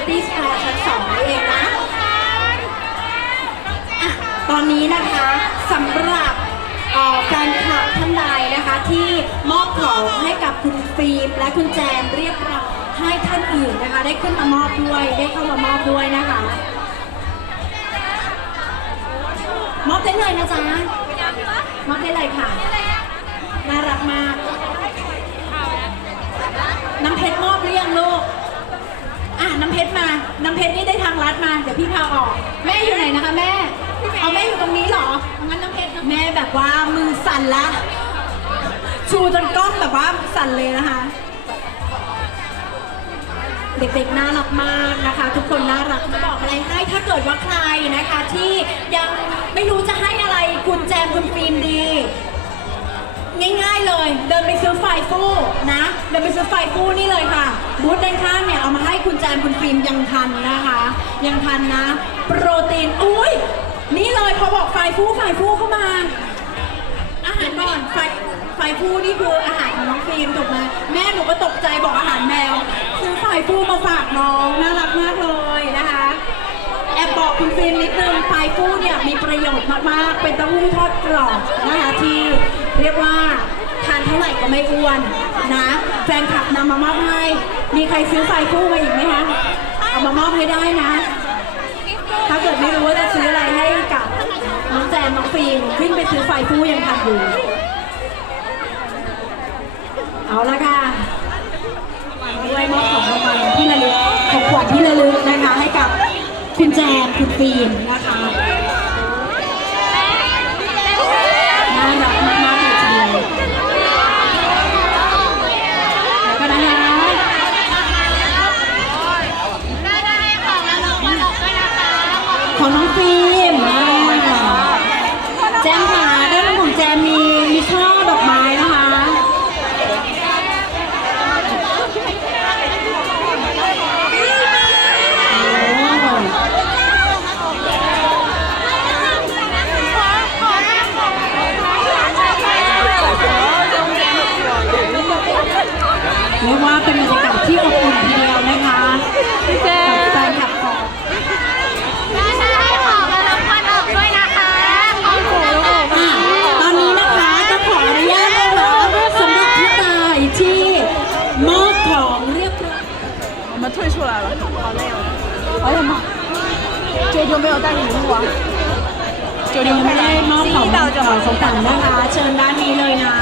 Variety Store ชั้นสองนี่เองนะอะตอนนี้นะคะสำหรับเอ่อแฟนคลับท่านใดนะคะที่มอบของให้กับคุณฟิล์มและคุณแจมเรียบร้อยให้ท่านอื่นนะคะ ได้ขึ้นมามอบด้วยได้เข้ามามอบด้วยนะคะ มอบได้เลยนะจ๊ะมอบได้เลยค่ะน่ารักมากน้ำเพชรมอบหรือยังลูก อะน้ำเพชรมา น้ำเพชรนี่ได้ทางลัดมา เดี๋ยวพี่พาออก แม่อยู่ไหนนะคะแม่ เอาแม่อยู่ตรงนี้เหรอ งั้นน้ำเพชรแม่แบบว่ามือสั่นละ ชูจนกล้องแบบว่าสั่นเลยนะคะ เด็กๆน่ารักมากนะคะ ทุกคนน่ารักจะบอกอะไรให้ ถ้าเกิดว่าใครนะคะ ที่ยังไม่รู้จะให้อะไรคุณแจมคุณฟิล์มดี เลย เดินไปซื้อไฟฟู่นะ เดินไปซื้อไฟฟู่นี่เลยค่ะ บูธด้านข้างเนี่ยเอามาให้คุณแจมคุณฟิล์มยังทันนะคะ ยังทันนะ โปรตีน อุ้ย นี่เลยพอบอกไฟฟู่ไฟฟู่เข้ามา อาหารก่อนไฟไฟฟูนี่คืออาหารของน้องฟิล์มถูกไหมแม่หนูก็ตกใจบอกอาหารแมว ซื้อไฟฟูมาฝากน้องน่ารักมากเลยนะคะแอบบอกคุณฟิล์มนิดนึงไฟฟูเนี่ยมีประโยชน์มาก ๆ เป็นเต้าหู้ทอดกรอบนะคะที่เรียกว่า ไหร่ก็ไม่อ้วนนะ แฟนคลับนำมามอบให้ มีใครซื้อไฟฟูมาอีกไหมคะ เอามามอบให้ได้นะ ถ้าเกิดไม่รู้ว่าจะซื้ออะไรให้กับน้องแจมน้องฟิล์มขึ้นไปซื้อไฟฟูยังทันอยู่ เอาละค่ะด้วยมอบของรางวัลที่ระลึกของขวัญที่ระลึกนะคะ ให้กับคุณแจมคุณฟิล์มนะคะ ของน้องฟิล์มอ่าแจมค่ะด้านหลังของแจมมีมีช่อดอกไม้นะคะ เรียกว่าเป็นบรรยากาศ 退出来了，好累哦。哎呀妈，九九没有带礼物啊。九 เดี๋ 九 ยว 快 ไม่ได้ 来， มอบ 心 ของ 意到就 ข 好， อง 心 ขวัญ 意 นะคะ เชิญด้านนี้เลยนะ